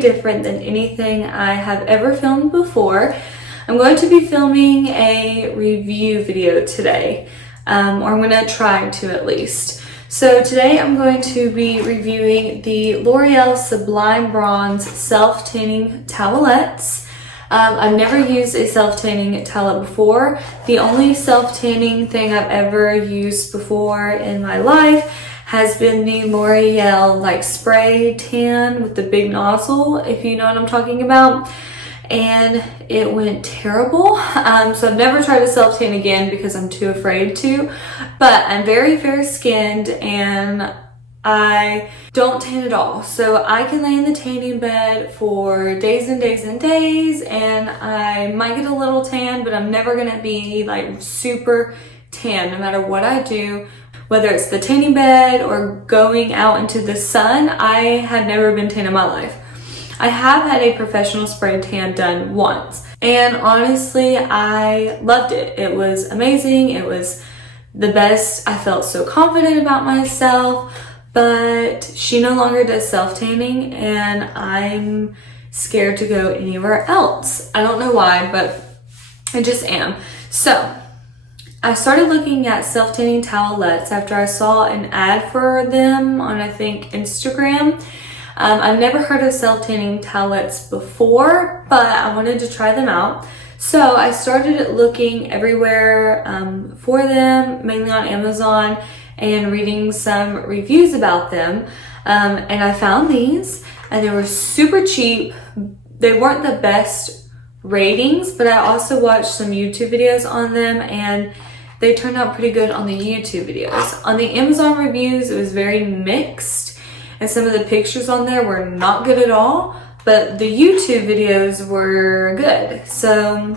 very different than anything I have ever filmed before. I'm going to be filming a review video today, or I'm going to try to at least. So today I'm going to be reviewing the Loreal Sublime Bronze Self-Tanning Towelettes. I've never used a self-tanning towelette before. The only self-tanning thing I've ever used before in my life has been the Loreal like spray tan with the big nozzle, if you know what I'm talking about. And it went terrible. So I've never tried a self-tan again because I'm too afraid to. But I'm very fair skinned and I don't tan at all. So I can lay in the tanning bed for days and days and days, and I might get a little tan, but I'm never gonna be like super tan no matter what I do. Whether it's the tanning bed or going out into the sun, I have never been tan in my life. I have had a professional spray tan done once, and honestly, I loved it. It was amazing. It was the best. I felt so confident about myself, but she no longer does self-tanning, and I'm scared to go anywhere else. I don't know why, but I just am. So I started looking at self-tanning towelettes after I saw an ad for them on, I think, Instagram. I've never heard of self-tanning towelettes before, but I wanted to try them out. So I started looking everywhere for them, mainly on Amazon, and reading some reviews about them. And I found these, and they were super cheap. They weren't the best ratings, but I also watched some YouTube videos on them, and they turned out pretty good on the YouTube videos. On the Amazon reviews, it was very mixed. And some of the pictures on there were not good at all, but the YouTube videos were good. So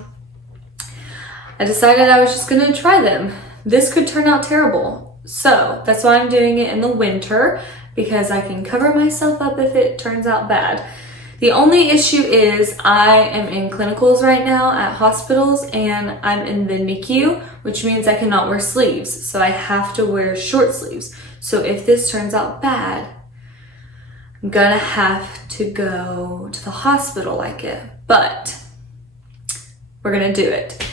I decided I was just gonna try them. This could turn out terrible. So that's why I'm doing it in the winter, because I can cover myself up if it turns out bad. The only issue is I am in clinicals right now at hospitals, and I'm in the NICU, which means I cannot wear sleeves. So I have to wear short sleeves. So if this turns out bad, I'm gonna have to go to the hospital like it, but we're gonna do it.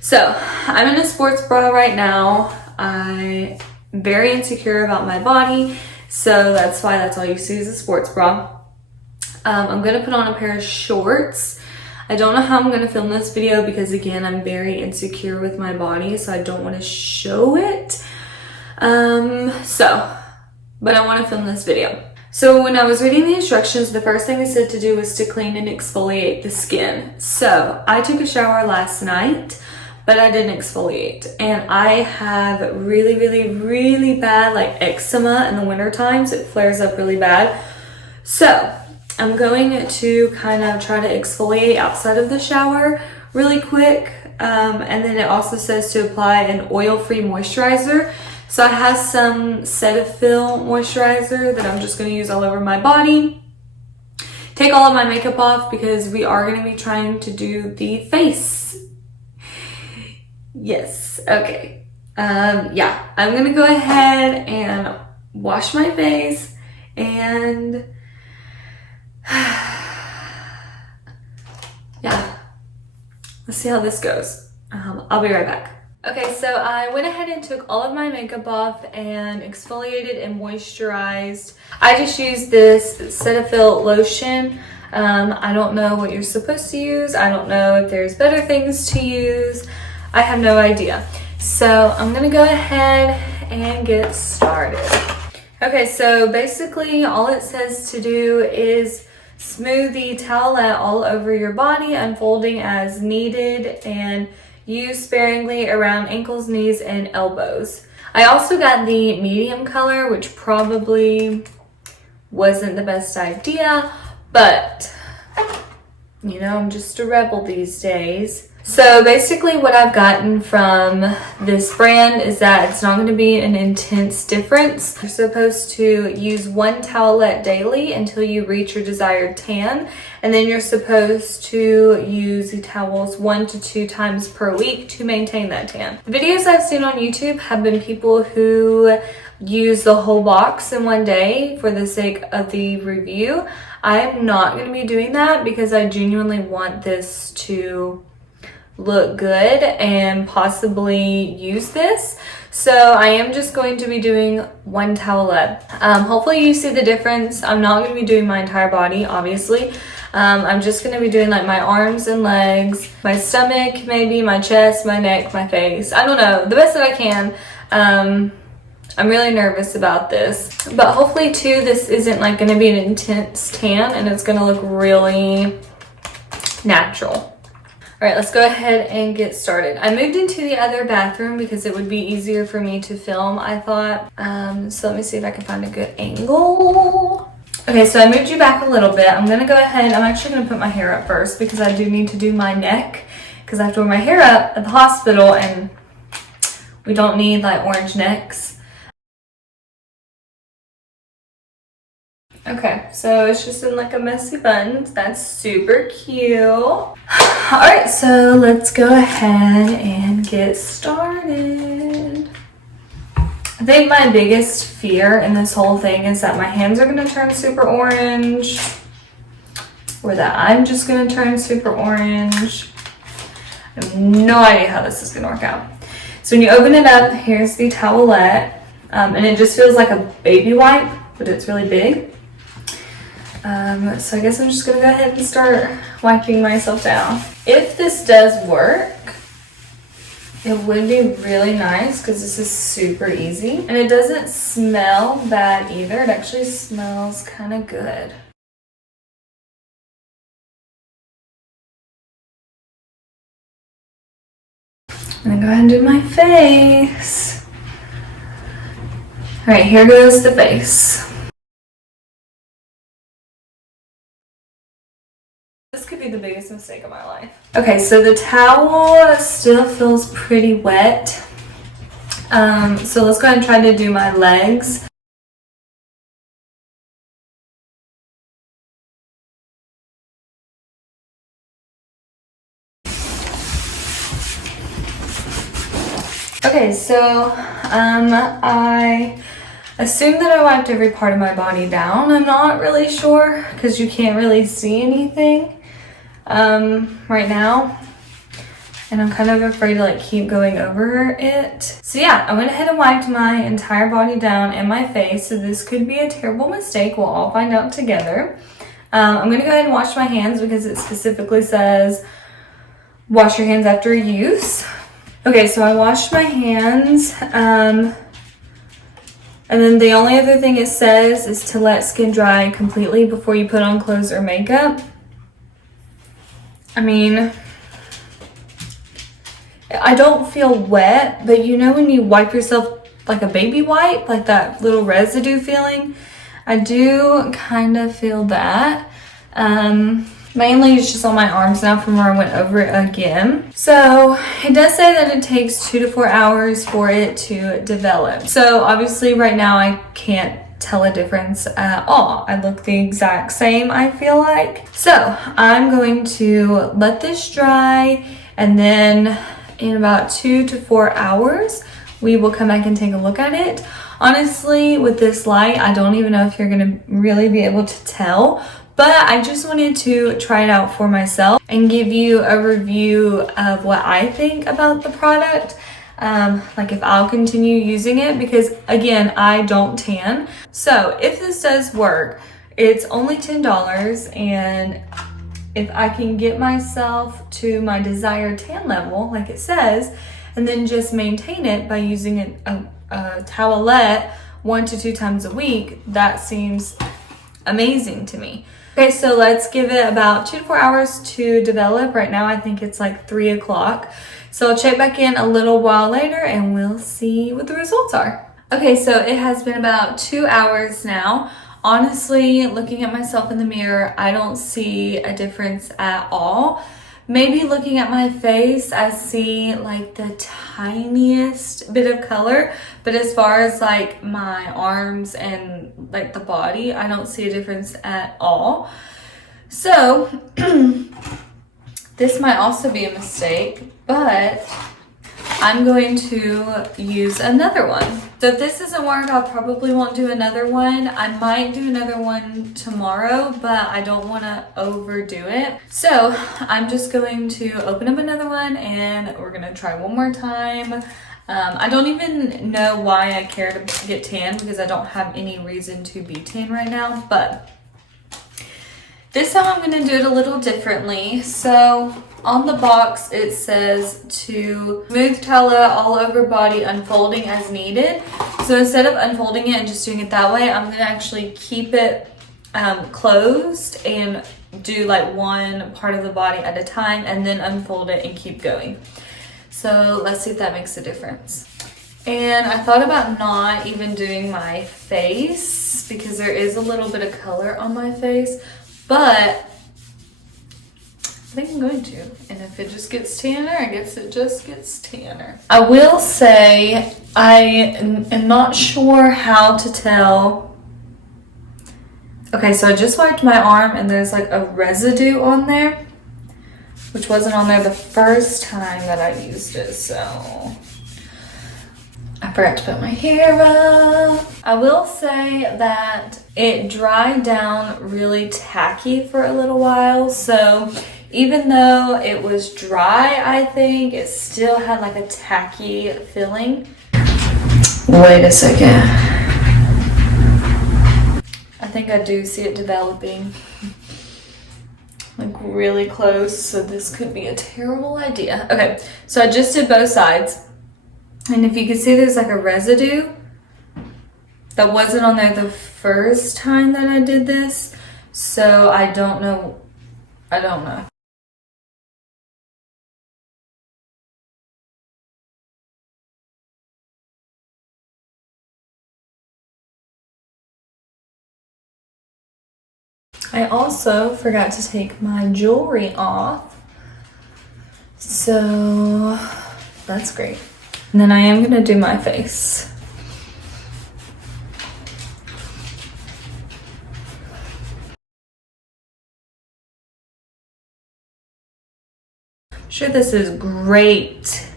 So I'm in a sports bra right now. I'm very insecure about my body, so that's why that's all you see is a sports bra. I'm gonna put on a pair of shorts. I don't know how I'm gonna film this video because again, I'm very insecure with my body, so I don't wanna show it. But I wanna film this video. So when I was reading the instructions, the first thing they said to do was to clean and exfoliate the skin. So I took a shower last night, but I didn't exfoliate. And I have really, really, really bad like eczema in the winter times. It flares up really bad. So I'm going to kind of try to exfoliate outside of the shower really quick. And then it also says to apply an oil-free moisturizer. So I have some Cetaphil moisturizer that I'm just going to use all over my body. Take all of my makeup off because we are going to be trying to do the face. Yes, okay. Yeah, I'm going to go ahead and wash my face and yeah, let's see how this goes. I'll be right back. Okay, so I went ahead and took all of my makeup off and exfoliated and moisturized. I just used this Cetaphil lotion. I don't know what you're supposed to use. I don't know if there's better things to use. I have no idea. So I'm gonna go ahead and get started. Okay, so basically all it says to do is smooth the towelette all over your body, unfolding as needed, and use sparingly around ankles, knees, and elbows. I also got the medium color, which probably wasn't the best idea, but you know, I'm just a rebel these days. So basically what I've gotten from this brand is that it's not going to be an intense difference. You're supposed to use one towelette daily until you reach your desired tan, and then you're supposed to use the towels 1 to 2 times per week to maintain that tan. The videos I've seen on YouTube have been people who use the whole box in one day for the sake of the review. I am not going to be doing that because I genuinely want this to look good and possibly use this. So I am just going to be doing one towelette. Hopefully you see the difference. I'm not going to be doing my entire body, obviously. I'm just going to be doing like my arms and legs, my stomach, maybe my chest, my neck, my face. I don't know, the best that I can. I'm really nervous about this, but hopefully too, this isn't like going to be an intense tan and it's going to look really natural. All right, let's go ahead and get started. I moved into the other bathroom because it would be easier for me to film, I thought. So let me see if I can find a good angle. Okay, so I moved you back a little bit. I'm gonna go ahead, I'm actually gonna put my hair up first because I do need to do my neck because I have to wear my hair up at the hospital and we don't need like orange necks. Okay, so it's just in like a messy bun. That's super cute. All right, so let's go ahead and get started. I think my biggest fear in this whole thing is that my hands are gonna turn super orange or that I'm just gonna turn super orange. I have no idea how this is gonna work out. So when you open it up, here's the towelette, and it just feels like a baby wipe, but it's really big. So I guess I'm just gonna go ahead and start wiping myself down. If this does work, it would be really nice because this is super easy and it doesn't smell bad either. It actually smells kind of good. I'm gonna go ahead and do my face. All right, here goes the face. This could be the biggest mistake of my life. Okay, so the towel still feels pretty wet. So let's go ahead and try to do my legs. Okay, so I assume that I wiped every part of my body down. I'm not really sure because you can't really see anything right now, and I'm kind of afraid to like keep going over it. So yeah, I went ahead and wiped my entire body down and my face, so this could be a terrible mistake. We'll all find out together. I'm gonna go ahead and wash my hands because it specifically says wash your hands after use. Okay, so I washed my hands, and then the only other thing it says is to let skin dry completely before you put on clothes or makeup. I mean, I don't feel wet, but you know when you wipe yourself like a baby wipe, like that little residue feeling? I do kind of feel that. Mainly it's just on my arms now from where I went over it again. So it does say that it takes 2 to 4 hours for it to develop. So obviously right now I can't tell a difference at all. I look the exact same, I feel like. So I'm going to let this dry, and then in about 2 to 4 hours, we will come back and take a look at it. Honestly, with this light, I don't even know if you're gonna really be able to tell, but I just wanted to try it out for myself and give you a review of what I think about the product. Like if I'll continue using it, because again, I don't tan. So if this does work, it's only $10, and if I can get myself to my desired tan level, like it says, and then just maintain it by using a towelette 1 to 2 times a week, that seems amazing to me. Okay, so let's give it about 2 to 4 hours to develop. Right now, I think it's like 3 o'clock. So I'll check back in a little while later and we'll see what the results are. Okay, so it has been about 2 hours now. Honestly, looking at myself in the mirror, I don't see a difference at all. Maybe looking at my face, I see like the tiniest bit of color, but as far as like my arms and like the body, I don't see a difference at all. So this might also be a mistake, but I'm going to use another one. So if this doesn't work, I probably won't do another one. I might do another one tomorrow, but I don't want to overdo it. So I'm just going to open up another one and we're going to try one more time. I don't even know why I care to get tan because I don't have any reason to be tan right now, but this time I'm going to do it a little differently. So on the box it says to smooth towelette all over body, unfolding as needed. So instead of unfolding it and just doing it that way, I'm going to actually keep it closed and do like one part of the body at a time and then unfold it and keep going. So let's see if that makes a difference. And I thought about not even doing my face because there is a little bit of color on my face, but I think I'm going to. And if it just gets tanner, I guess it just gets tanner. I will say I am not sure how to tell. Okay, so I just wiped my arm and there's like a residue on there, which wasn't on there the first time that I used it, so I forgot to put my hair up. I will say that it dried down really tacky for a little while, so even though it was dry, I think it still had like a tacky feeling. Wait a second. I think I do see it developing. Like really close, so this could be a terrible idea. Okay, so I just did both sides. And if you can see, there's like a residue that wasn't on there the first time that I did this. So I don't know. I also forgot to take my jewelry off. So that's great. And then I am gonna do my face. I'm sure this is great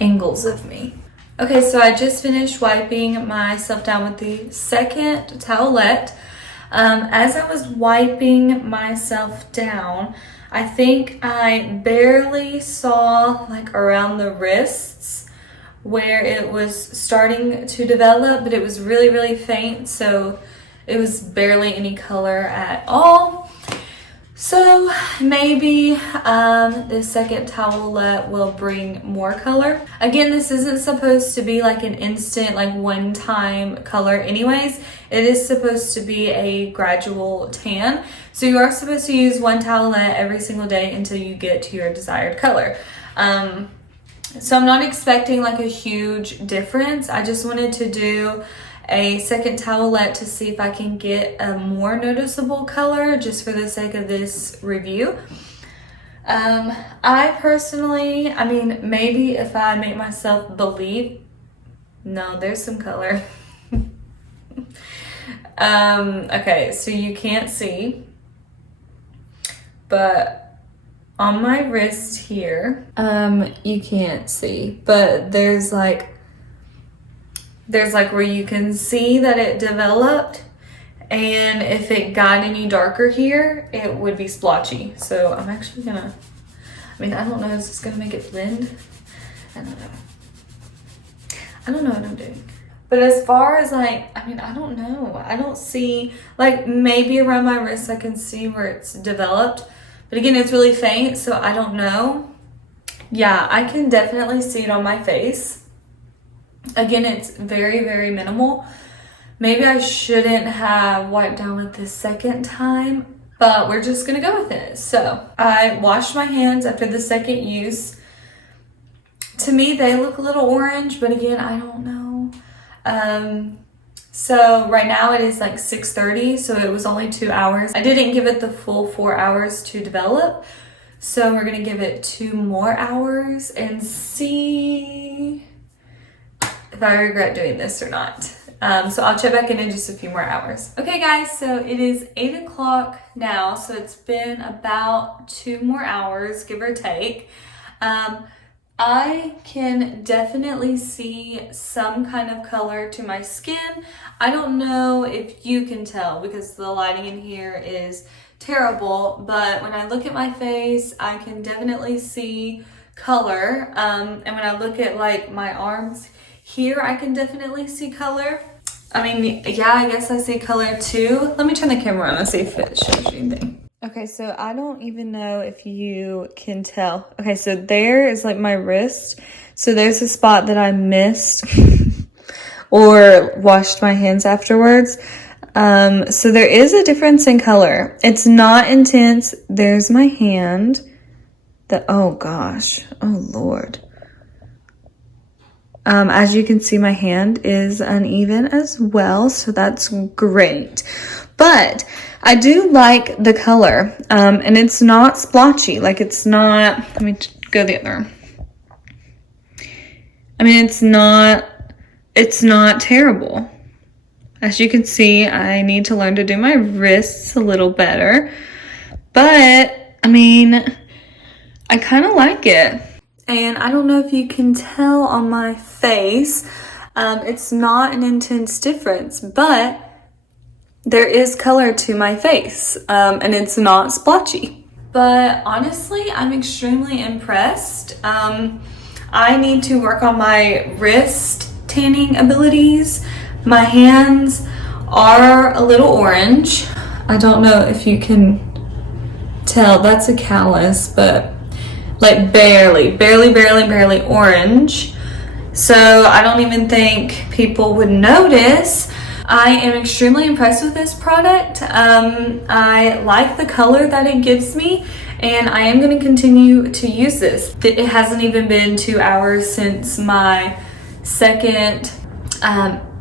angles of me. Okay, so I just finished wiping myself down with the second towelette. As I was wiping myself down, I think I barely saw like around the wrists where it was starting to develop, but it was really, really faint, so it was barely any color at all. So maybe the second towelette will bring more color. Again, this isn't supposed to be like an instant, like one-time color anyways. It is supposed to be a gradual tan. So you are supposed to use one towelette every single day until you get to your desired color. So I'm not expecting like a huge difference. I just wanted to do a second towelette to see if I can get a more noticeable color just for the sake of this review. I personally, I mean, maybe if I make myself believe, no, there's some color. Okay, so you can't see, but on my wrist here, you can't see, but there's like where you can see that it developed, and if it got any darker here, it would be splotchy. So I'm actually gonna, I mean, I don't know, is this gonna make it blend? I don't know what I'm doing. But as far as like, I mean, I don't know. I don't see, like maybe around my wrist I can see where it's developed. But again, it's really faint, so I don't know. Yeah, I can definitely see it on my face. Again, it's very, very minimal. Maybe I shouldn't have wiped down with this second time, but we're just gonna go with it. So I washed my hands after the second use. To me, they look a little orange, but again, I don't know. So right now it is like 6:30, so it was only 2 hours. I didn't give it the full 4 hours to develop, so we're gonna give it 2 more hours and see if I regret doing this or not. So I'll check back in just a few more hours. Okay guys, so it is 8 o'clock now, so it's been about 2 more hours, give or take. I can definitely see some kind of color to my skin. I don't know if you can tell because the lighting in here is terrible, but when I look at my face, I can definitely see color. And when I look at like my arms here, I can definitely see color. I mean, yeah, I guess I see color too. Let me turn the camera on and see if it shows you anything. Okay, so I don't even know if you can tell. Okay, so there is like my wrist. So there's a spot that I missed or washed my hands afterwards. So there is a difference in color. It's not intense. There's my hand. Oh gosh, oh Lord. As you can see, my hand is uneven as well, so that's great. But I do like the color, and it's not splotchy. Like it's not, let me go the other. I mean, it's not terrible. As you can see, I need to learn to do my wrists a little better. But, I mean, I kind of like it. And I don't know if you can tell on my face, it's not an intense difference, but there is color to my face, and it's not splotchy. But honestly, I'm extremely impressed. I need to work on my wrist tanning abilities. My hands are a little orange. I don't know if you can tell, that's a callus, but like barely orange. So I don't even think people would notice. I am extremely impressed with this product. I like the color that it gives me, and I am going to continue to use this. It hasn't even been 2 hours since my second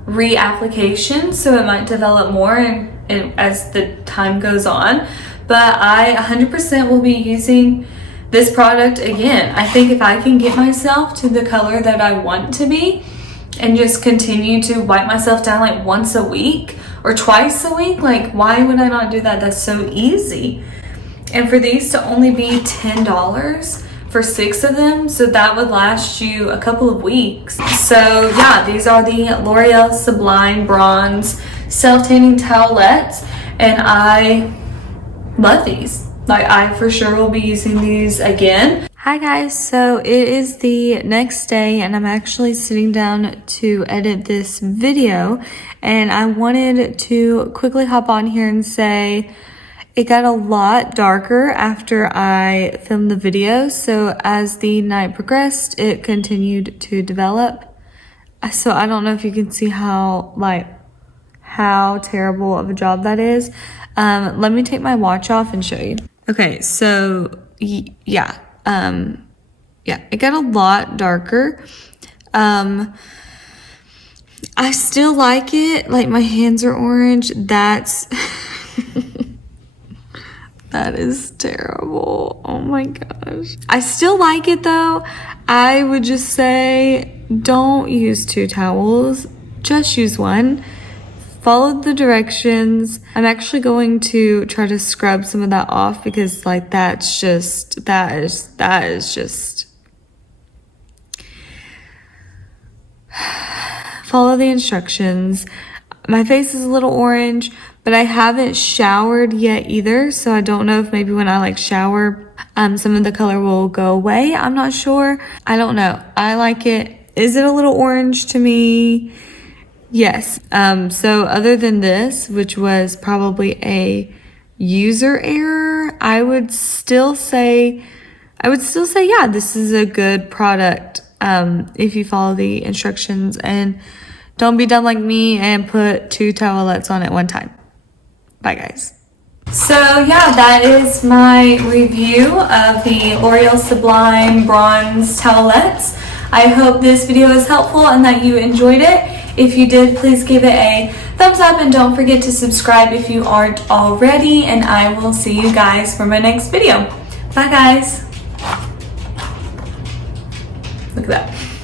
reapplication, so it might develop more as the time goes on. But I 100% will be using this product again. I think if I can get myself to the color that I want to be and just continue to wipe myself down like once a week or twice a week, like why would I not do that? That's so easy. And for these to only be $10 for 6 of them, so that would last you a couple of weeks. So yeah, these are the Loreal Sublime Bronze Self-Tanning Towelettes, and I love these. Like I for sure will be using these again. Hi guys, so it is the next day and I'm actually sitting down to edit this video, and I wanted to quickly hop on here and say it got a lot darker after I filmed the video. So as the night progressed, it continued to develop. So I don't know if you can see how terrible of a job that is. Let me take my watch off and show you. Okay, so yeah, it got a lot darker. I still like it. Like my hands are orange. That's that is terrible. Oh my gosh. I still like it though. I would just say don't use 2 towels. Just use one. Follow the directions. I'm actually going to try to scrub some of that off because like that is just follow the instructions. My face is a little orange, but I haven't showered yet either, so I don't know if maybe when I like shower some of the color will go away. I'm not sure. I don't know. I like it. Is it a little orange to me? Yes. So other than this, which was probably a user error, I would still say, yeah, this is a good product. If you follow the instructions and don't be dumb like me and put 2 towelettes on at one time. Bye guys. So yeah, that is my review of the Loreal Sublime Bronze Towelettes. I hope this video was helpful and that you enjoyed it. If you did, please give it a thumbs up and don't forget to subscribe if you aren't already, and I will see you guys for my next video. Bye guys. Look at that.